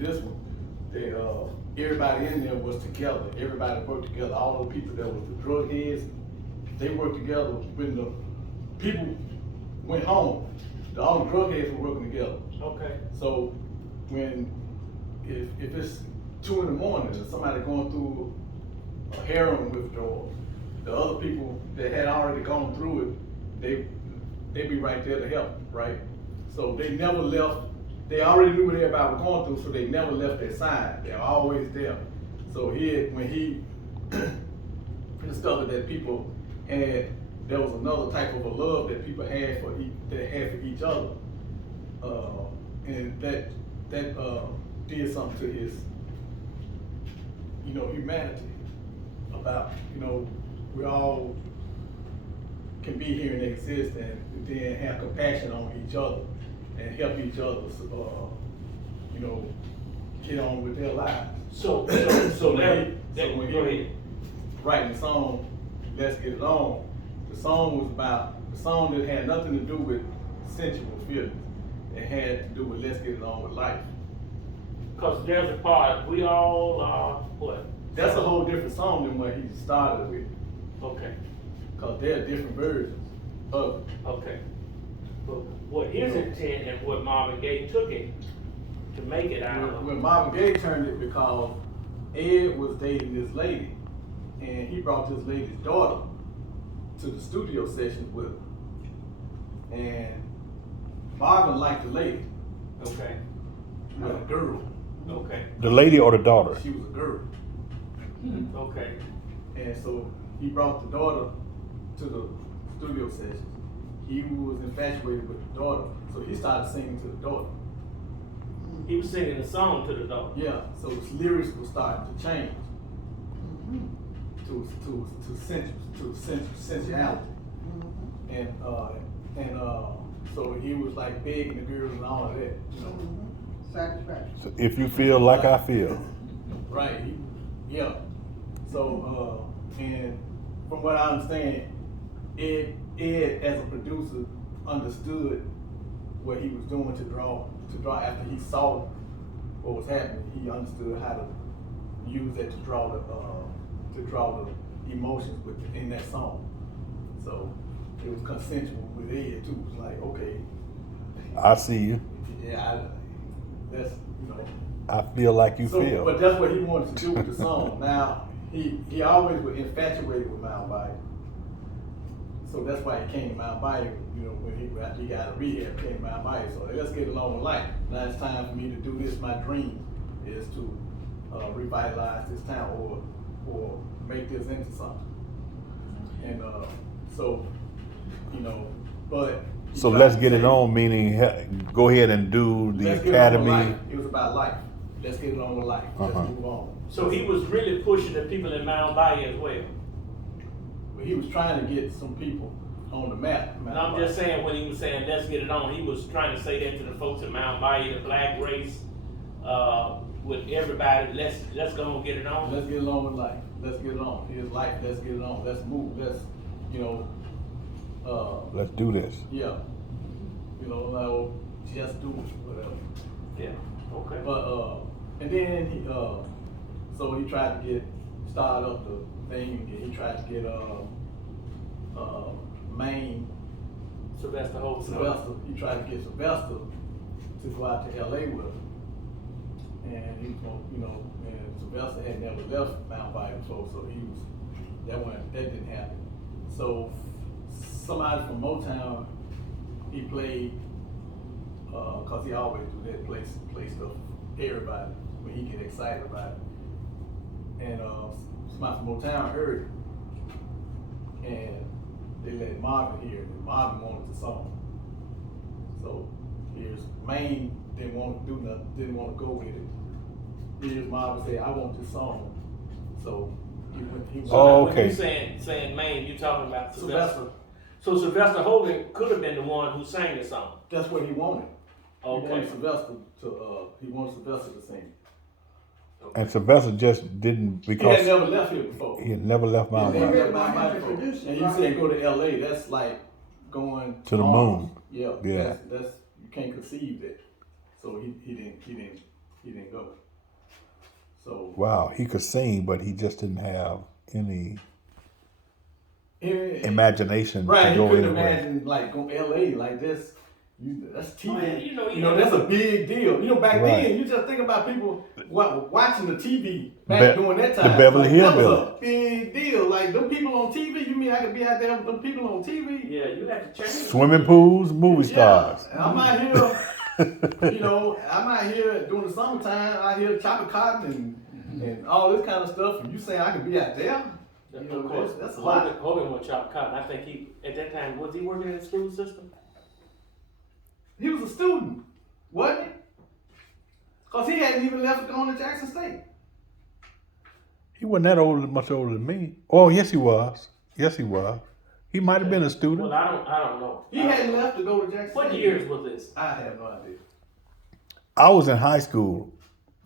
this one, they everybody in there was together. Everybody worked together. All the people that was the drug heads, they worked together. When the people went home, all the drug heads were working together. Okay. So when if it's 2 in the morning and somebody going through a heroin withdrawal, the other people that had already gone through it, they be right there to help, right? So they never left. They already knew what everybody was going through, so they never left their side. They're always there. So when he discovered that people had, there was another type of a love that people had for each other, and that did something to his, humanity. About, we all can be here and exist, and then have compassion on each other and help each other, get on with their lives. So when go ahead. Writing the song, Let's Get It On, the song that had nothing to do with sensual feelings. It had to do with let's get it on with life. Because there's a part, we all are what? That's a whole different song than what he started with. Okay. Because there are different versions of it. Okay. But what his intent and what Marvin Gaye took it to make it out of. When Marvin Gaye turned it, because Ed was dating this lady, and he brought this lady's daughter to the studio sessions with him. And Marvin liked the lady. Okay. She was a girl. Okay. The lady or the daughter? She was a girl. Okay. And so he brought the daughter to the studio sessions. He was infatuated with the daughter, so he started singing to the daughter. He was singing a song to the daughter. Yeah, so his lyrics were starting to change to sensuality, and so he was like begging the girls and all of that, Satisfaction. So if you feel like I feel. Right. Yeah. So and from what I understand, Ed as a producer understood what he was doing to draw after he saw what was happening. He understood how to use that to draw the emotions within that song. So it was consensual with Ed too. It was like, okay, I see you. yeah, that's I feel like you feel. But that's what he wanted to do with the song. Now he always was infatuated with Mound Bayou. So that's why he came to Mound Bayou, after he got out of rehab, came to Mound Bayou. So let's get along with life. Now it's time for me to do this. My dream is to revitalize this town or make this into something. And but. So let's get it on, meaning go ahead and do the academy. It was about life. Let's get it on with life. Let's move on. So he was really pushing the people in Mound Bayou as well. But he was trying to get some people on the map. And I'm just saying, when he was saying let's get it on, he was trying to say that to the folks in Mound Bayou, the black race, with everybody. Let's go and get it on. Let's get along with life. Let's get it on. Here's life. Let's get it on. Let's move. Let's let's do this. Yeah. Just do it, whatever. Yeah. Okay. But and then so he tried to start up the thing. He tried to get Maine. Sylvester Holt. Sylvester. He tried to get Sylvester to go out to LA with him. And he was, and Sylvester had never left Mound Bayou before, so that didn't happen. So somebody from Motown, he played, cause he always do that, play stuff for everybody when he get excited about it. And somebody from Motown heard it, and they let Marvin hear it, and Marvin wanted the song. So here's Maine didn't want to do nothing, didn't want to go with it. Here's Marvin say, I want this song. So he went. Oh, when okay. you saying Maine, you talking about Sylvester. So Sylvester Hogan could have been the one who sang the song. That's what he wanted. Okay. He wanted Sylvester to sing. Okay. And Sylvester just didn't, He because had never left here before. he had never left Mound He had Bayou. never left Mound Bayou before. And you said go to LA, that's like going To the Mars. moon. Yeah. Yeah. That's you can't conceive that. So he didn't he didn't go. So Wow, he could sing, but he just didn't have any it- imagination right, to he go couldn't anywhere. imagine like going to LA like this. That's TV. Well, you know, that's a big deal. You know, back Right. then, you just think about people watching the TV Be- during that the time. Beverly That was Hillbillies. a big deal. Like, them people on TV, you mean I could be out there with them people on TV? Yeah, you have to change. Swimming pools, movie stars. Yeah, I'm out here, you know, I'm out here during the summertime, out here chopping cotton and all this kind of stuff, and you say I could be out there? You know, Of course, that's a lot. Hogan was chopped cotton. I think he, at that time, was he working in the school system? He was a student, wasn't he? Because he hadn't even left to go to Jackson State. He wasn't that much older than me. Oh, yes, he was. Yes, he was. He might have been a student. Well, I don't know. He hadn't left to go to Jackson What State. years was this? I have no idea. I was in high school,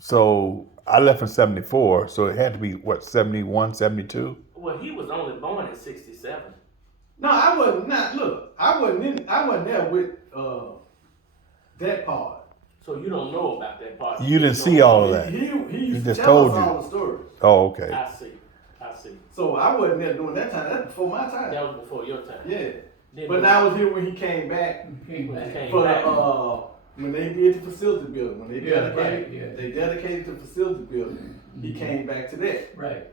so I left in 74, so it had to be, what, 71, 72? Well, he was only born in '67. No, I wasn't. Look, I wasn't there with that part. So you don't know about that part. You didn't see all of that. He used to just tell told us you. all the stories. Oh, okay. I see. So I wasn't there during that time. That's before my time. That was before your time. Yeah. Then But I was here when he came back when he came for back. when they did the facility building. When they Yeah, dedicated, right, yeah. they dedicated the facility building. He came back to that. Right.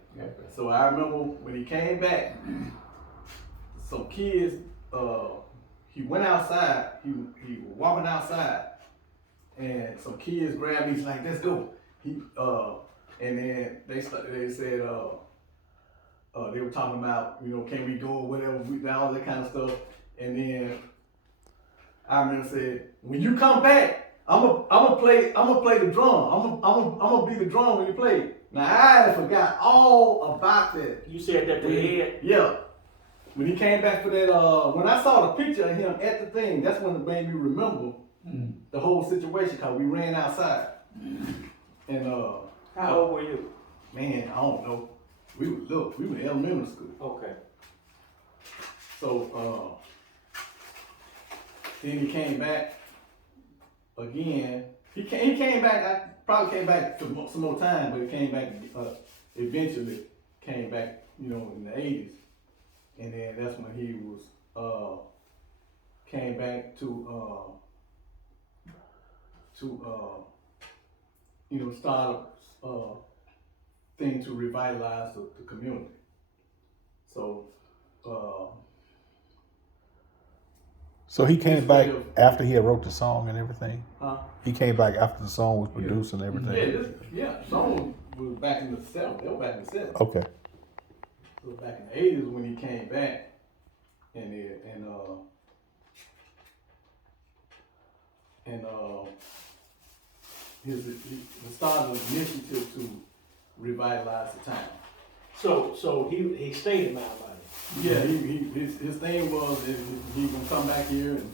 So I remember when he came back, some kids, he went outside, he was walking outside, and some kids grabbed me, he's like, let's go. And then they said, they were talking about, you know, can we go or whatever, all that kind of stuff. And then I remember said, when you come back, I'm gonna play the drum. I'm gonna be the drum when you play. Now I had forgot all about that. You said that to Ed. Yeah. When he came back for that, when I saw the picture of him at the thing, that's when it made me remember the whole situation, cause we ran outside. And How old were you? man, I don't know. We were in elementary school. Okay. So then he came back again. He came back. I probably came back for some more time, but he came back. Eventually, came back. You know, in the '80s, and then that's when he was came back to you know, start a thing to revitalize the community. So. So he came This back way of- after he had wrote the song and everything? Huh? He came back after the song was produced and everything? Song was back in the 70s. They were back in the 70s. Okay. So back in the 80s when he came back, and he started an initiative to revitalize the town. So he stayed in Mound Bayou. Yeah, his thing was he gonna come back here and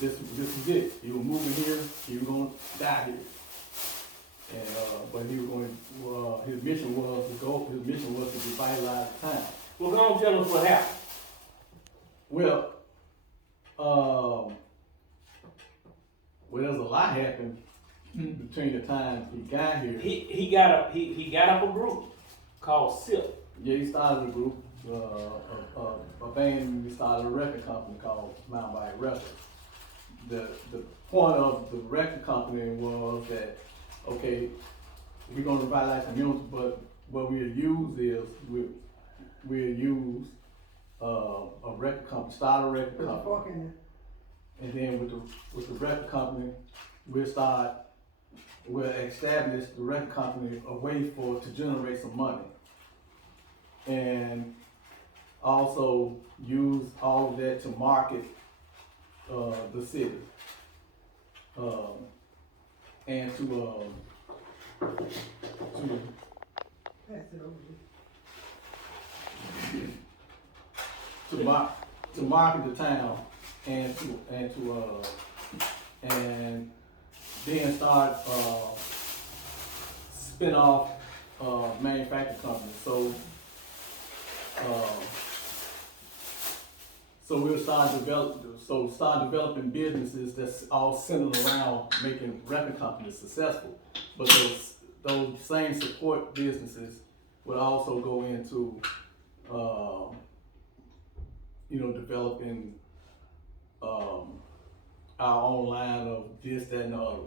this is it. He was moving here. He was gonna die here. And but he was going. His mission was to go. His mission was to revitalize the town. Well, go on, tell us what happened. Well, there's a lot happened between the time he got here. He got up a group called SIP. Yeah, he started a group, a band. We started a record company called Mound Bayou Records. The point of the record company was that, okay, we're gonna revitalize the music, but what we'll use is we'll use a record company, start a record Put the company, fork in there. and then with the record company, we'll establish the record company a way to generate some money, and also use all of that to market the city, and to Pass it over. to market the town, and then start spin off manufacturing companies. So start developing businesses that's all centered around making record companies successful. But those same support businesses would also go into, developing, our own line of this, that, and the other,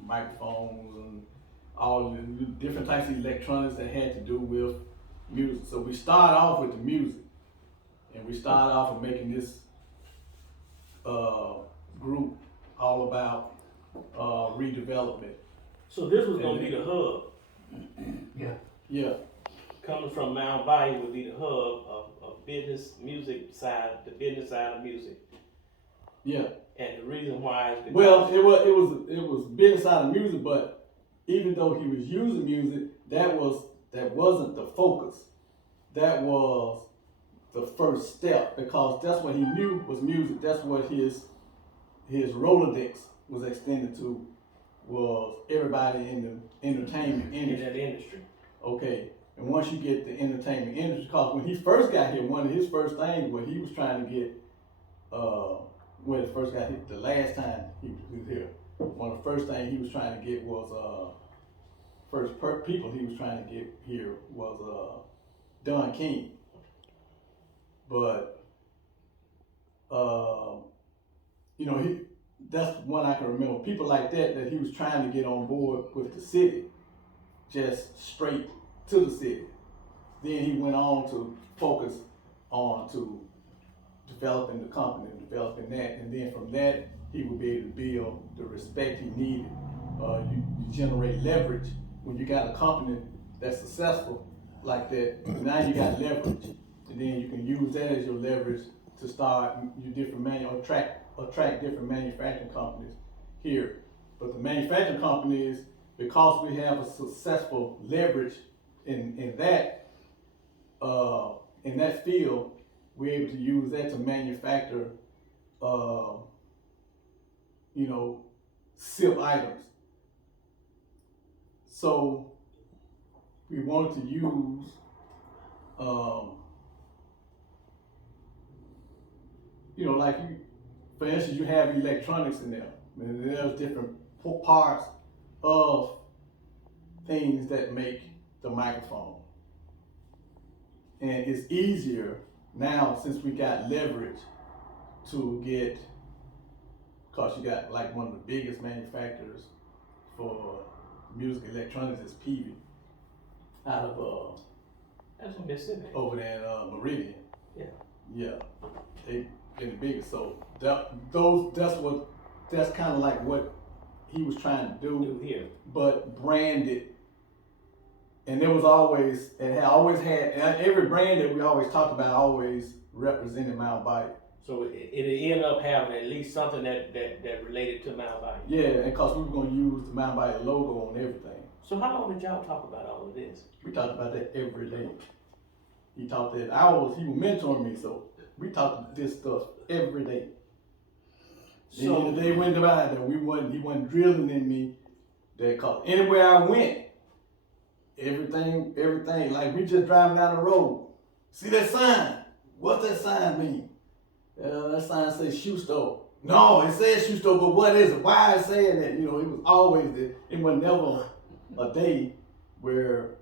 microphones and all the different types of electronics that had to do with music. So we started off with the music, and we started off with making this group all about redevelopment. So this was gonna be the hub. Yeah, Coming from Mound Bayou would be the hub of business, music side, the business side of music. yeah. And the reason why is because Well, it was business side of music, but even though he was using music, that wasn't the focus. That was the first step, because that's what he knew was music. That's what his Rolodex was extended to, was everybody in the entertainment in industry. that industry. Okay, and once you get the entertainment industry, because when he first got here, one of his first things was he was trying to get, when he first got here, the last time he was here, one of the first things he was trying to get was, people he was trying to get here was Don King. But, that's one I can remember. People like that he was trying to get on board with the city, just straight to the city. Then he went on to focus on to developing the company, developing that, and then from that he would be able to build the respect he needed. You generate leverage when you got a company that's successful like that. Now you got leverage, and then you can use that as your leverage to start your different attract different manufacturing companies here. But the manufacturing companies, because we have a successful leverage in that field, we're able to use that to manufacture, SIP items. So we wanted to use, for instance, you have electronics in there. And there's different parts of things that make the microphone. And it's easier now, since we got leverage, to get, because you got like one of the biggest manufacturers for music electronics is Peavy, out of That's in Mississippi. over there in Meridian. Yeah. Yeah, they been the biggest. So that's kind of like what he was trying to do here. but branded. And it had always had, every brand that we always talked about always represented Mound Bayou. So it ended up having at least something that related to Mound Bayou. Yeah, and because we were going to use the Mound Bayou logo on everything. So how long did y'all talk about all of this? We talked about that every day. He talked that he was mentoring me, so we talked this stuff every day. So And the day went by that he wasn't drilling in me, that cause anywhere I went, everything, like we just driving down the road. See that sign? What's that sign mean? That sign says shoe store. No, it says shoe store, but what is it? Why is it saying that? It was always that. It was never a day where,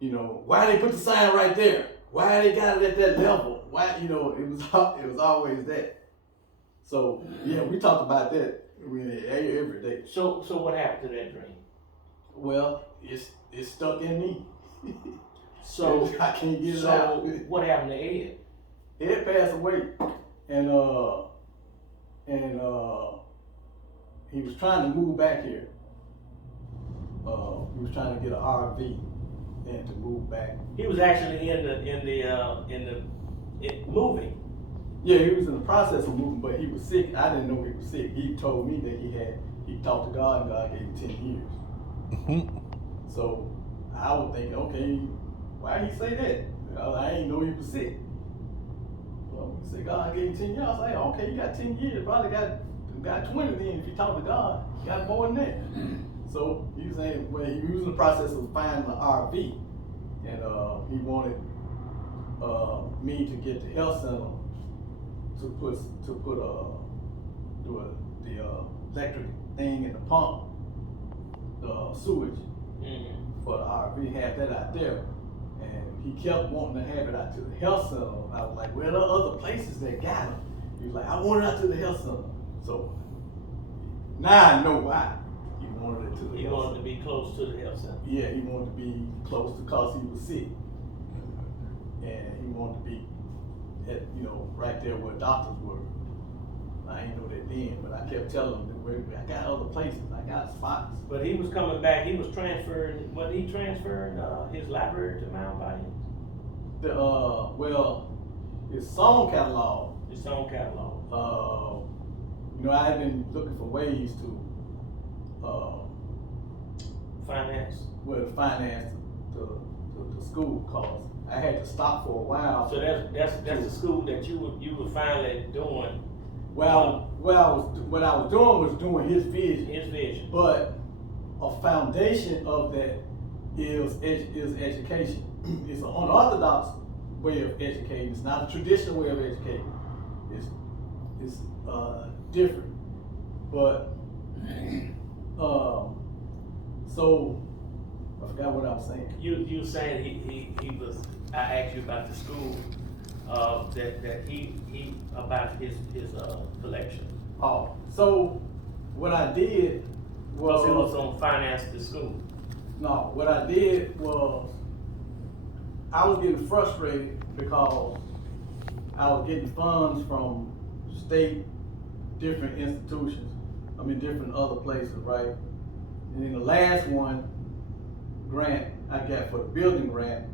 why they put the sign right there? Why they got it at that level? Why, it was always that. So yeah, we talked about that really every day. So what happened to that dream? Well, it's stuck in me. So I can't get it out. What happened to Ed? Ed passed away, and he was trying to move back here. He was trying to get an RV and to move back. He was actually in moving. Yeah, he was in the process of moving, but he was sick. I didn't know he was sick. He told me that he talked to God, and God gave him 10 years. Mm-hmm. So I was thinking, okay, why he say that? I ain't know he was sick. Well, he said God gave him 10 years. I was like, okay, you got 10 years. Probably got 20 then. If you talk to God, you got more than that. So he was saying, well, he was in the process of finding an RV, and he wanted me to get the health center the electric thing in the pump, the sewage for the RV, had that out there. And he kept wanting to have it out to the health center. I was like, well, there are other places that got it. He was like, I want it out to the health center. So now I know why he wanted it to the health center. He wanted to be close to the health center. Yeah, he wanted to be close because he was sick. And he wanted to be at, right there where doctors were. I ain't know that then, but I kept telling him that I got other places, I got spots. But he was coming back, he was transferring, wasn't he transferring his library to Mound Bayou? Well, his song catalog. His song catalog. I had been looking for ways to Finance. to finance the school costs. I had to stop for a while. So that's the school that you were finally doing. Well, what I was doing was doing his vision. His vision. But a foundation of that is education. It's an unorthodox way of educating. It's not a traditional way of educating. It's different. But so I forgot what I was saying. You were saying he was. I asked you about the school. That he about his collection. Oh, so what I did was Because it was on finance the school. No, what I did was I was getting frustrated because I was getting funds from state, different institutions, different other places, right? And then the last grant I got for the building grant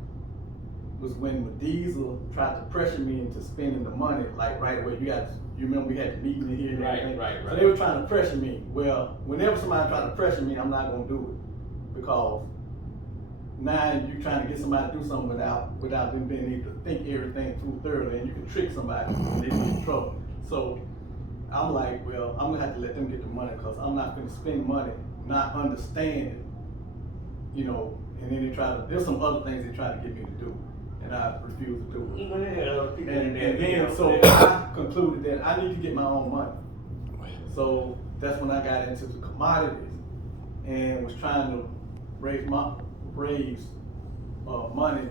was when Mediza tried to pressure me into spending the money, like right away. You remember we had the meeting in here and everything? Right. So they were trying to pressure me. Well, whenever somebody tried to pressure me, I'm not gonna do it. Because now you're trying to get somebody to do something without them being able to think everything through thoroughly, and you can trick somebody and they get in trouble. So I'm like, well, I'm gonna have to let them get the money because I'm not gonna spend money not understanding, and then there's some other things they try to get me to do. And I refused to do it. And then so I concluded that I need to get my own money. So that's when I got into the commodities and was trying to raise money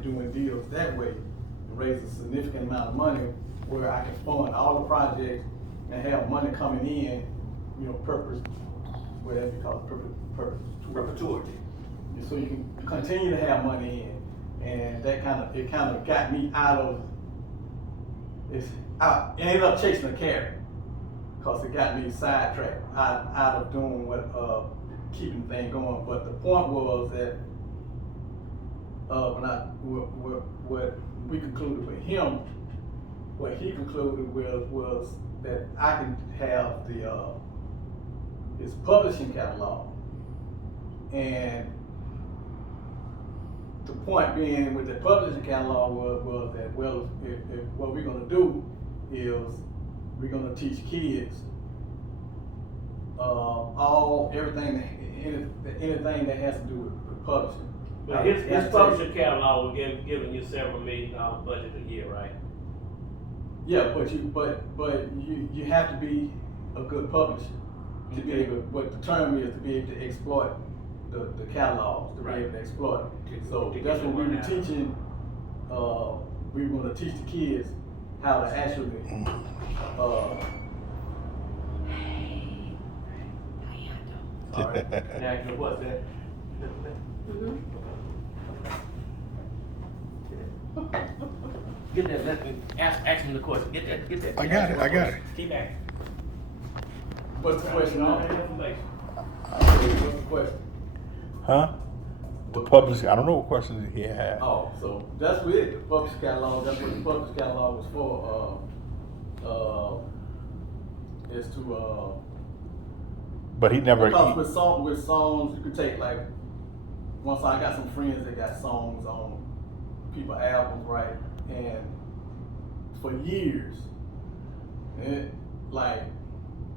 doing deals that way, and raise a significant amount of money where I can fund all the projects and have money coming in, whatever you call it, perpetuity. So you can continue to have money in. And that kind of got me out of I ended up chasing a carrot because it got me sidetracked out of doing keeping the thing going. But the point was that what we concluded with him, what he concluded was that I can have his publishing catalog. And the point being with the publishing catalog was that, well, if what we're going to do is we're going to teach kids anything that has to do with publishing. But his publishing catalog was giving you several $1 million budget a year, right? Yeah, but you have to be a good publisher to be able. What the term is to be able to exploit the catalogs, to be able to exploit it. So that's what we were teaching. We were going to teach the kids how to actually. All right. Now, what's that? Get that. Let me ask him the question. Get that. I got it. Keep back. What's the question? All that information. What's the question? Huh? The publishing. I don't know what questions he had. Oh, so that's what it. The publishing catalog. That's what the publishing catalog was for. Is to. But he never. Because with songs, you could take like. Once I got some friends that got songs on people's albums, right? And for years,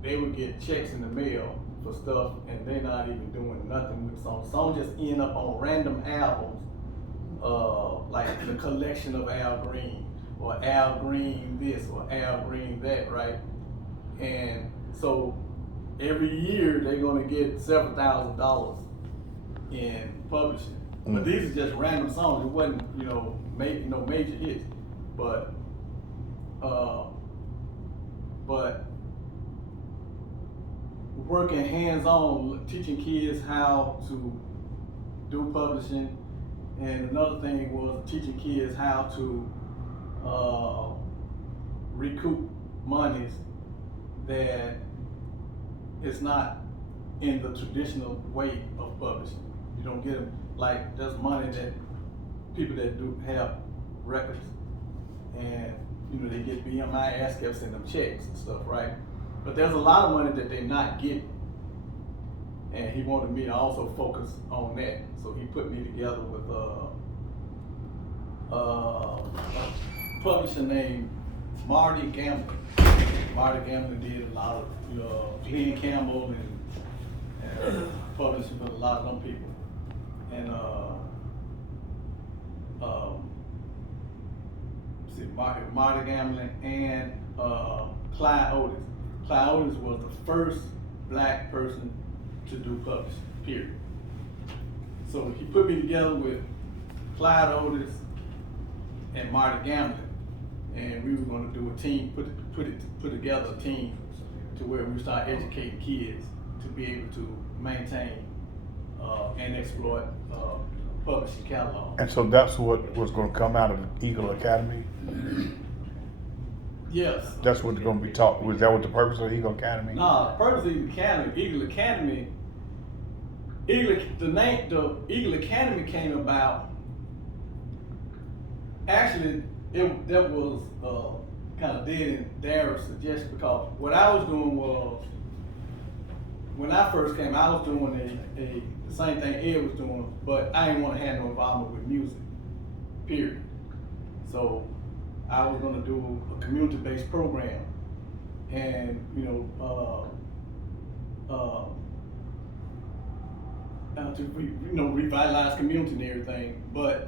they would get checks in the mail for stuff, and they're not even doing nothing with songs. Songs just end up on random albums, like the collection of Al Green, or Al Green this or Al Green that, right? And so every year they're gonna get several $1,000s in publishing. But these are just random songs. It wasn't, major hits. But working hands-on, teaching kids how to do publishing, and another thing was teaching kids how to recoup monies that is not in the traditional way of publishing. You don't get them, like, there's money that people that do have records, and they get BMI, ASCAP, send them checks and stuff, right? But there's a lot of money that they're not getting, and he wanted me to also focus on that. So he put me together with a publisher named Marty Gamble. Marty Gamble did a lot of Glenn Campbell and publishing with a lot of them people. And Marty Gamble and Clyde Otis. Clyde Otis was the first black person to do publishing, period. So he put me together with Clyde Otis and Marty Gamble, and we were going to do a team, put together a team to where we start educating kids to be able to maintain and exploit publishing catalog. And so that's what was going to come out of the Eagle Academy? Yes. That's what's going to be taught. Was that what the purpose of Eagle Academy? No, the purpose of the Eagle Academy, the Eagle Academy came about. Actually, that was kind of dead in Dara's suggestion, because what I was doing was, when I first came, I was doing the same thing Ed was doing, but I didn't want to have no involvement with music, period. So I was going to do a community-based program, and to revitalize community and everything. But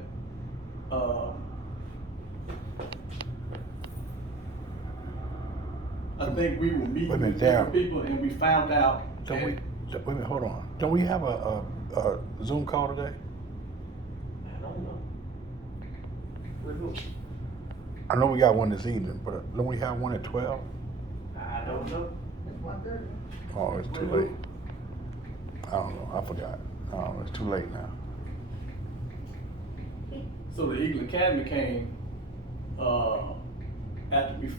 I think we were meeting with different people, and we found out. Wait a minute, hold on. Don't we have a Zoom call today? I don't know. With who? I know we got one this evening, but don't we have one at 12? I don't know. It's 1:30. Oh, it's too late. I don't know. I forgot. It's too late now. So the Eagle Academy came after we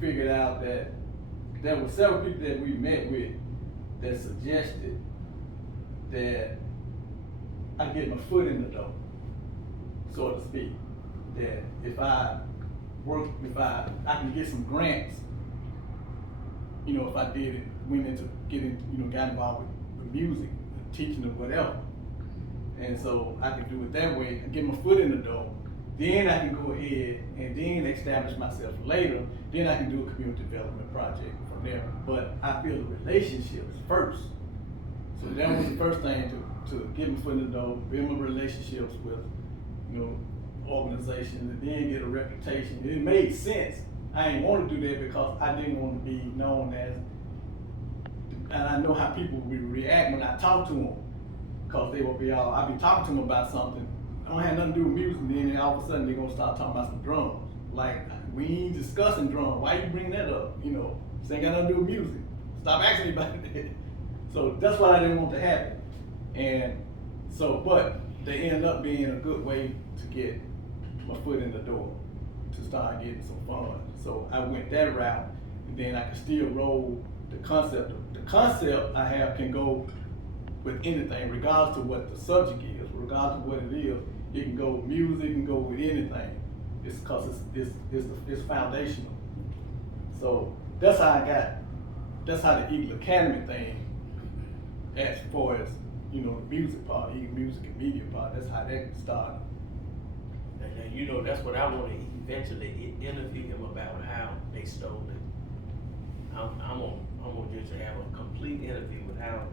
figured out that there were several people that we met with that suggested that I get my foot in the door, so to speak. That if I can get some grants, if I did it, went into got involved with music, teaching or whatever. And so I can do it that way and get my foot in the door. Then I can go ahead and then establish myself later. Then I can do a community development project from there. But I feel the relationships first. So that was the first thing to get my foot in the door, build my relationships with, organizations, and then get a reputation. It made sense. I didn't want to do that because I didn't want to be known as, and I know how people would react when I talk to them. Because they will be I'll be talking to them about something, I don't have nothing to do with music, and then all of a sudden they're going to start talking about some drums. Like, we ain't discussing drums, why you bring that up? This ain't got nothing to do with music. Stop asking me about it. So that's what I didn't want to happen. And so, but they ended up being a good way to get my foot in the door, to start getting some funds. So I went that route, and then I can still roll the concept. The concept I have can go with anything, regardless of what the subject is, regardless of what it is. It can go with music, it can go with anything. It's because it's foundational. So that's how that's how the Eagle Academy thing, as far as, the music part, Eagle Music and Media part, that's how that started. And that's what I want to eventually interview him about, how they stole it. I'm gonna just have a complete interview with how